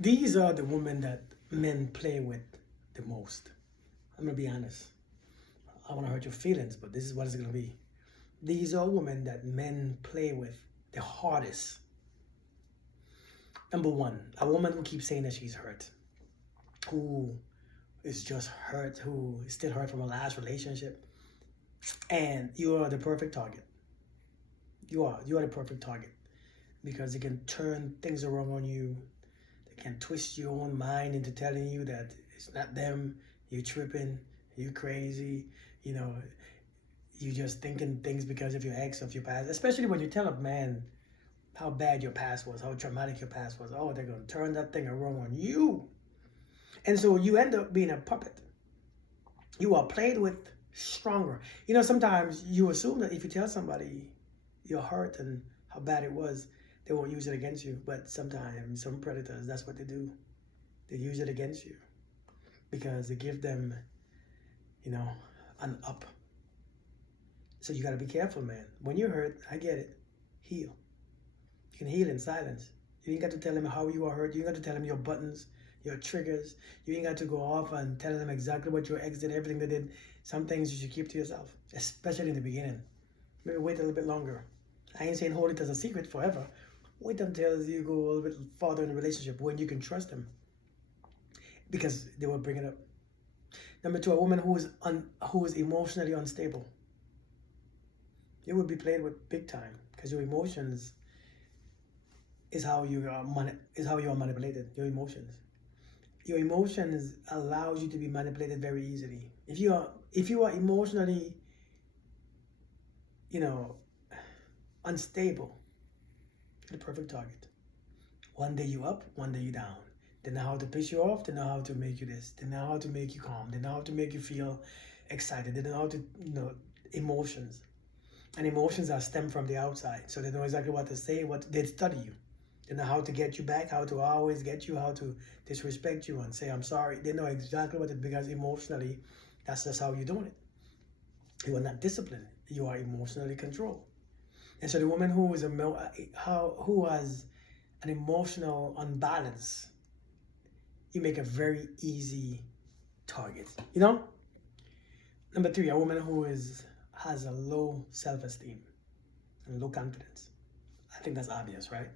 These are the women that men play with the most. I'm gonna be honest. I want to hurt your feelings, but this is what it's gonna be. These are women that men play with the hardest. Number one, a woman who keeps saying that she's hurt, who is just hurt, who is still hurt from a last relationship, and you are the perfect target. You are the perfect target because they can turn things around on you. They can twist your own mind into telling you that it's not them. You're tripping. You're crazy. You know, you just thinking things because of your ex, of your past. Especially when you tell a man how bad your past was, how traumatic your past was. Oh, they're gonna turn that thing around on you, and so you end up being a puppet. You are played with stronger. You know, sometimes you assume that if you tell somebody you're hurt and how bad it was, they won't use it against you. But sometimes some predators, that's what they do. They use it against you because they give them, you know, an up. So you got to be careful, man. When you're hurt, I get it. Heal. You can heal in silence. You ain't got to tell them how you are hurt. You ain't got to tell them your buttons, your triggers. You ain't got to go off and tell them exactly what your ex did, everything they did. Some things you should keep to yourself, especially in the beginning. Maybe wait a little bit longer. I ain't saying hold it as a secret forever. Wait until you go a little bit farther in the relationship when you can trust them, because they will bring it up. Number two, a woman who is emotionally unstable. You will be played with big time because your emotions is how you are manipulated. Your emotions allows you to be manipulated very easily. If you are emotionally, you know, unstable, you're the perfect target. One day you up, one day you down. They know how to piss you off. They know how to make you this. They know how to make you calm. They know how to make you feel excited. They know how to, emotions. And emotions are stemmed from the outside. So they know exactly what to say, what they study you. They know how to get you back, how to always get you, how to disrespect you and say, I'm sorry. They know exactly what it, because emotionally, that's just how you're doing it. You are not disciplined. You are emotionally controlled. And so the woman who has an emotional unbalance, you make a very easy target. Number three, a woman who has a low self-esteem and low confidence. I think that's obvious, right?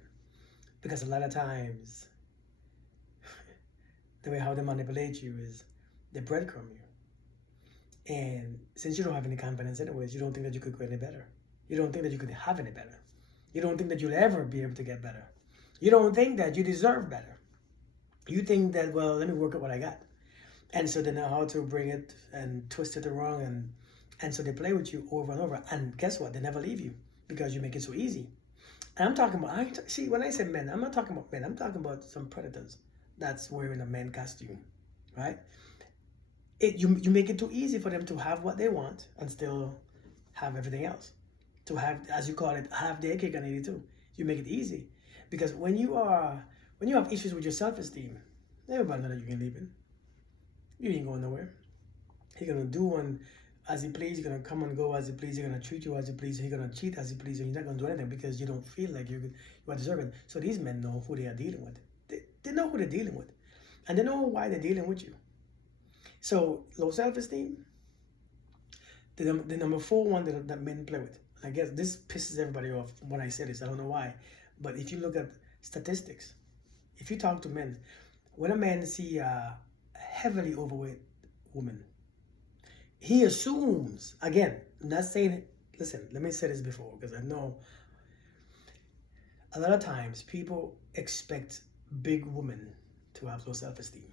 Because a lot of times, the way how they manipulate you is they breadcrumb you. And since you don't have any confidence anyways, you don't think that you could go any better. You don't think that you could have any better. You don't think that you'll ever be able to get better. You don't think that you deserve better. You think that, well, let me work at what I got. And so they know how to bring it and twist it around, and so they play with you over and over. And guess what? They never leave you because you make it so easy. And I'm talking about, see, when I say men, I'm not talking about men. I'm talking about some predators that's wearing a man costume, right? You make it too easy for them to have what they want and still have everything else. To have, as you call it, have their cake and eat it too. You make it easy. Because when you have issues with your self-esteem, everybody knows that you can leave it. You ain't going nowhere. He's gonna do as he please. He's gonna come and go as he please. He's gonna treat you as he please. He's gonna cheat as he please, and you're not gonna do anything because you don't feel like you are deserving. So these men know who they are dealing with. They know who they're dealing with, and they know why they're dealing with you. So low self-esteem. The number four one that men play with. I guess this pisses everybody off when I say this. I don't know why, but if you look at statistics, if you talk to men, when a man see a heavily overweight woman, he assumes, again, I'm not saying it, listen, let me say this before, because I know a lot of times people expect big women to have low self-esteem.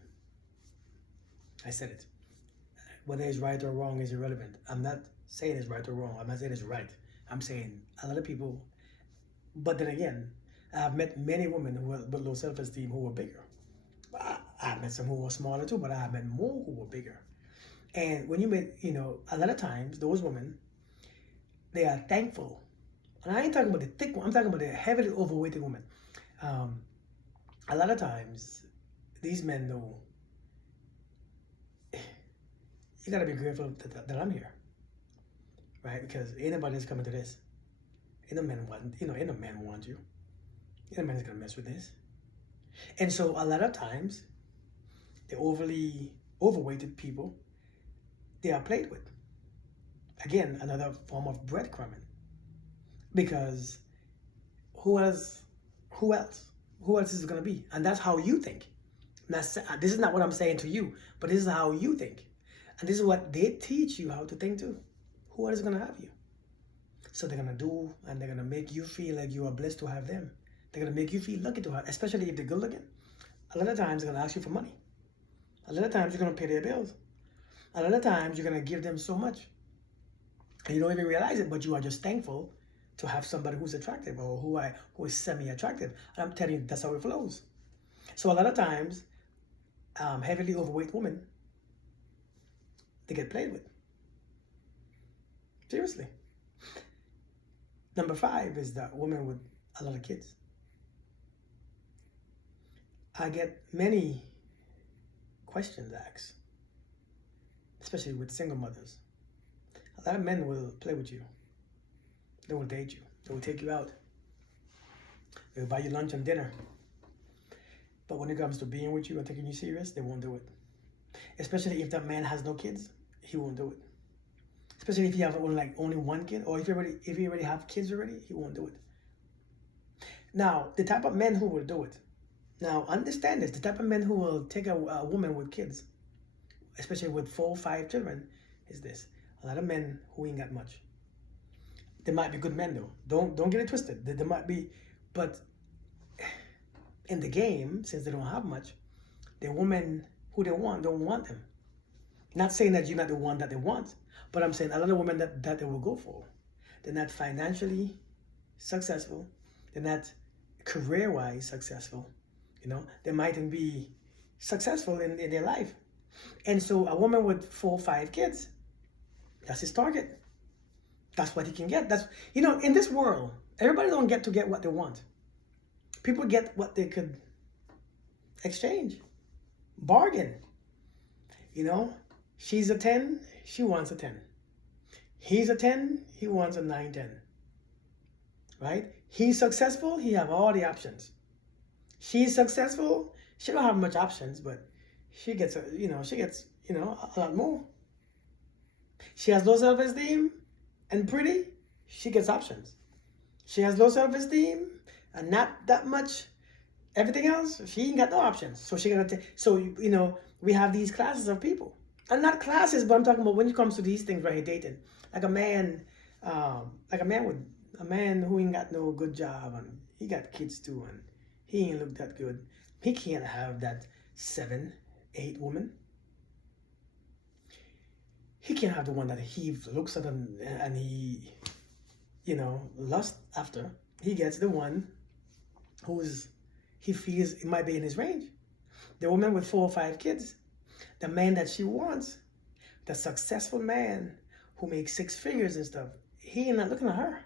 I said it. Whether it's right or wrong is irrelevant. I'm not saying it's right or wrong. I'm not saying it's right. I'm saying a lot of people, but then again, I've met many women who with low self-esteem who were bigger. I've met some who were smaller too, but I've met more who were bigger. And when you meet, a lot of times those women, they are thankful. And I ain't talking about the thick one. I'm talking about the heavily overweight woman. A lot of times, these men know you gotta be grateful that I'm here, right? Because ain't nobody's coming to this. Ain't no man want you. Ain't no man is gonna mess with this. And so a lot of times, the overly overweighted people, they are played with. Again, another form of breadcrumbing. Because who else? Who else? Who else is it going to be? And that's how you think. This is not what I'm saying to you, but this is how you think. And this is what they teach you how to think too. Who else is going to have you? So they're going to do, and they're going to make you feel like you are blessed to have them. They're going to make you feel lucky to have, especially if they're good looking. A lot of times they're going to ask you for money. A lot of times you're going to pay their bills. A lot of times you're going to give them so much. And you don't even realize it, but you are just thankful to have somebody who's attractive or who is semi-attractive. And I'm telling you, that's how it flows. So a lot of times, heavily overweight women, they get played with. Seriously. Number 5 is that woman with a lot of kids. I get many questions asked, especially with single mothers. A lot of men will play with you. They will date you. They will take you out. They will buy you lunch and dinner. But when it comes to being with you and taking you serious, they won't do it. Especially if that man has no kids, he won't do it. Especially if you have only one kid, or if you already have kids already, he won't do it. Now, the type of men who will do it. Now, understand this. The type of men who will take a woman with kids, especially with 4 or 5 children, is this. A lot of men who ain't got much. They might be good men though. Don't get it twisted. They might be, but in the game, since they don't have much, the women who they want don't want them. Not saying that you're not the one that they want, but I'm saying a lot of women that they will go for. They're not financially successful. They're not career-wise successful. You know, they mightn't be successful in their life. And so a woman with 4 or 5 kids, that's his target. That's what he can get. That's, in this world, everybody don't get to get what they want. People get what they could exchange, bargain. She's a 10, she wants a 10. He's a 10, he wants a 9, 10. Right? He's successful, he have all the options. She's successful, she don't have much options, but she gets a lot more. She has low self-esteem and pretty, she gets options. She has low self-esteem and not that much everything else, she ain't got no options. So she gonna take. So we have these classes of people, and not classes, but I'm talking about when it comes to these things right here, dating. Like a man who ain't got no good job and he got kids too, and he ain't look that good. He can't have that 7, 8 woman. He can't have the one that he looks at and he, lust after. He gets the one he feels it might be in his range. The woman with 4 or 5 kids, the man that she wants, the successful man who makes 6 figures and stuff, he ain't not looking at her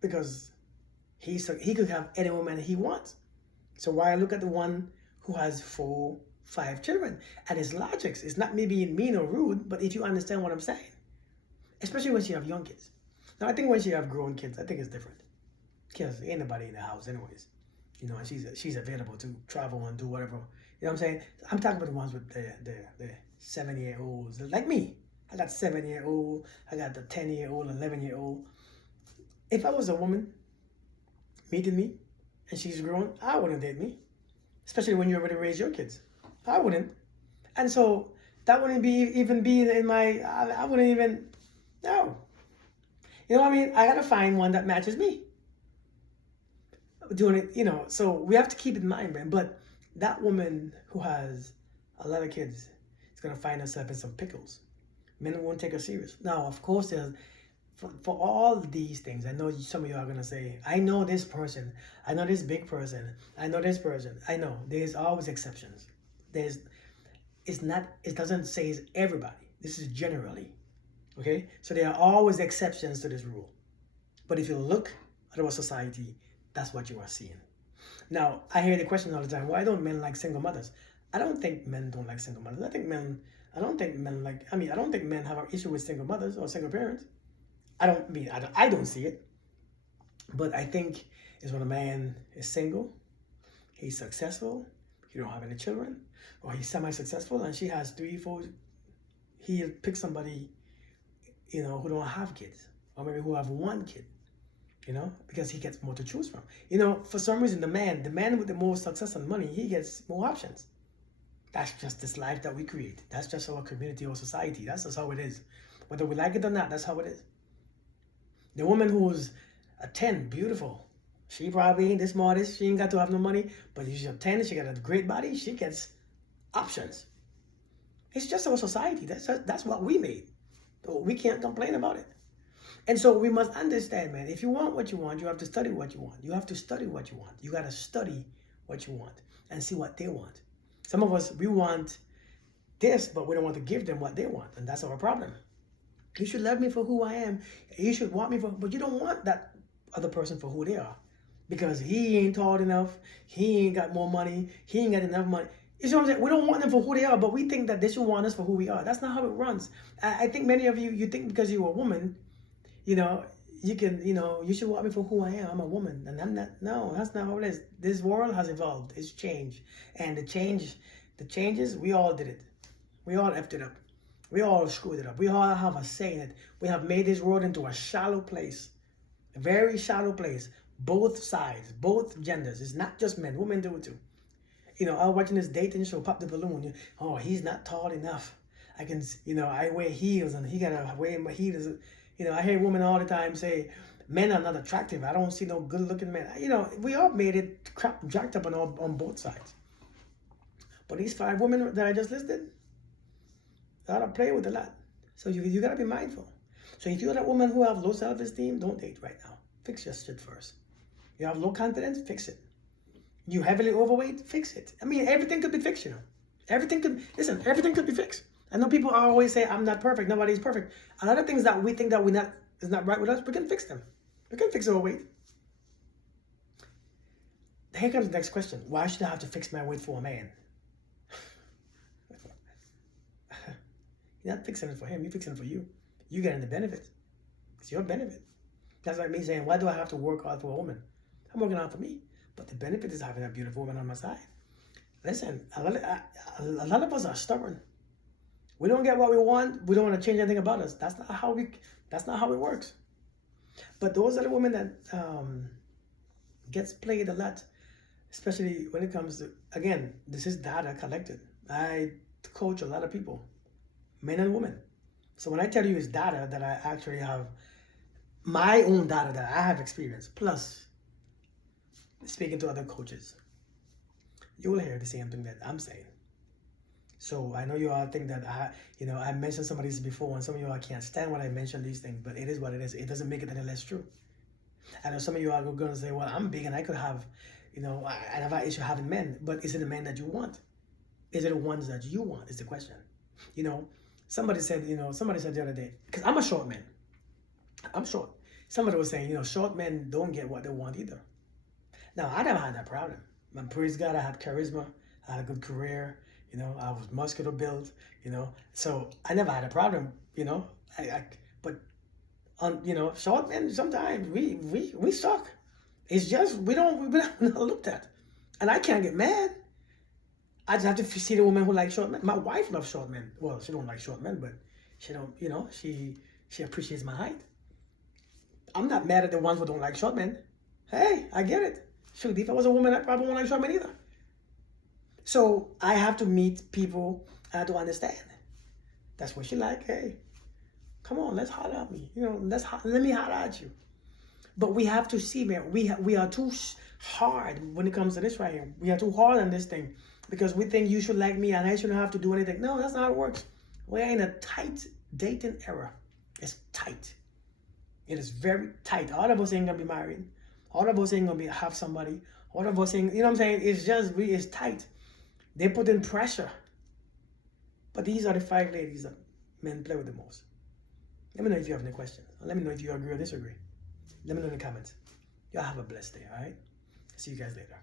because he could have any woman he wants. So why look at the one who has 4, 5 children? And his logics is not me being mean or rude, but if you understand what I'm saying, especially when she have young kids. Now I think when she have grown kids, I think it's different because ain't nobody in the house anyways. And she's available to travel and do whatever. You know what I'm saying? I'm talking about the ones with the 7-year-olds like me. I got 7-year-old. I got the 10-year-old, 11-year-old. If I was a woman meeting me and she's grown, I wouldn't date me. Especially when you already raised your kids. I wouldn't. And so that wouldn't even be in my, I wouldn't even, no. You know what I mean? I gotta find one that matches me. Doing it, so we have to keep in mind, man. But that woman who has a lot of kids is gonna find herself in some pickles. Men won't take her serious. Now, of course, there's for all these things. I know some of you are gonna say, I know this person, I know this big person, I know this person. I know there's always exceptions. It doesn't say it's everybody. This is generally, okay? So there are always exceptions to this rule. But if you look at our society, that's what you are seeing. Now, I hear the question all the time, why don't men like single mothers? I don't think men don't like single mothers. I don't think men have an issue with single mothers or single parents. I don't see it. But I think it's when a man is single he's successful, he don't have any children, or he's semi-successful and she has 3, 4, he'll pick somebody, you know, who don't have kids, or maybe who have 1 kid, you know, because he gets more to choose from. You know, for some reason, the man with the most success and money, he gets more options. That's just this life that we create. That's just our community or society. That's just how it is. Whether we like it or not, that's how it is. The woman who's a 10, beautiful, she probably ain't this modest, she ain't got to have no money, but if she's a 10, she got a great body, she gets options. It's just our society. That's what we made. So we can't complain about it. And so we must understand, man, if you want what you want, you have to study what you want. You have to study what you want. You got to study what you want and see what they want. Some of us, we want this, but we don't want to give them what they want. And that's our problem. You should love me for who I am. You should want me for, but you don't want that other person for who they are. Because he ain't tall enough. He ain't got more money. He ain't got enough money. You see what I'm saying? We don't want them for who they are, but we think that they should want us for who we are. That's not how it runs. I think many of you think because you're a woman, you know, you can, you know, you should want me for who I am. I'm a woman. And I'm not, no, that's not how it is. This world has evolved. It's changed. And the changes, we all did it. We all effed it up. We all screwed it up. We all have a say in it. We have made this world into a shallow place. A very shallow place. Both sides, both genders. It's not just men. Women do it too. You know, I was watching this dating show, Pop the Balloon. Oh, he's not tall enough. I can, you know, I wear heels and he got to wear my heels. You know, I hear women all the time say, men are not attractive. I don't see no good looking men. You know, we all made it jacked up on both sides. But these 5 women that I just listed, they ought to play with a lot. So you got to be mindful. So if you're that woman who have low self-esteem, don't date right now. Fix your shit first. You have low confidence, fix it. You heavily overweight, fix it. I mean, everything could be fixed, you know. Everything could be fixed. I know people always say, I'm not perfect, nobody's perfect. A lot of things that we think that is not right with us, we can fix them. We can fix overweight. Here comes the next question. Why should I have to fix my weight for a man? You're not fixing it for him, you're fixing it for you. You're getting the benefit. It's your benefit. That's like me saying, why do I have to work hard for a woman? I'm working hard for me. But the benefit is having a beautiful woman on my side. Listen, a lot of us are stubborn. We don't get what we want. We don't want to change anything about us. That's not how it works. But those are the women that gets played a lot, especially when it comes to, again, this is data collected. I coach a lot of people, men and women. So when I tell you it's data that I actually have, my own data that I have experienced, plus speaking to other coaches, you will hear the same thing that I'm saying. So I know you all think that I mentioned some of these before, and some of you all can't stand when I mention these things, but it is what it is. It doesn't make it any less true. I know some of you are going to say, well, I'm big and I could have, I have an issue having men, but is it the men that you want? Is it the ones that you want is the question. Somebody said the other day, because I'm a short man. I'm short. Somebody was saying, short men don't get what they want either. Now, I never had that problem. But praise God, I had charisma. I had a good career. I was muscular built. So I never had a problem. But short men sometimes we suck. It's just we're not looked at, and I can't get mad. I just have to see the woman who likes short men. My wife loves short men. Well, she don't like short men, but she don't. She appreciates my height. I'm not mad at the ones who don't like short men. Hey, I get it. Shoot, if I was a woman, I probably wouldn't like short men either. So I have to meet people. I have to understand. That's what she like. Hey, come on, let's holler at me. Let me holler at you. But we have to see, man. We are too hard when it comes to this right here. We are too hard on this thing because we think you should like me and I shouldn't have to do anything. No, that's not how it works. We're in a tight dating era. It's tight. It is very tight. All of us ain't gonna be married. All of us ain't gonna have somebody. All of us ain't, what I'm saying? It's just, it's tight. They put in pressure. But these are the 5 ladies that men play with the most. Let me know if you have any questions. Let me know if you agree or disagree. Let me know in the comments. Y'all have a blessed day, all right? See you guys later.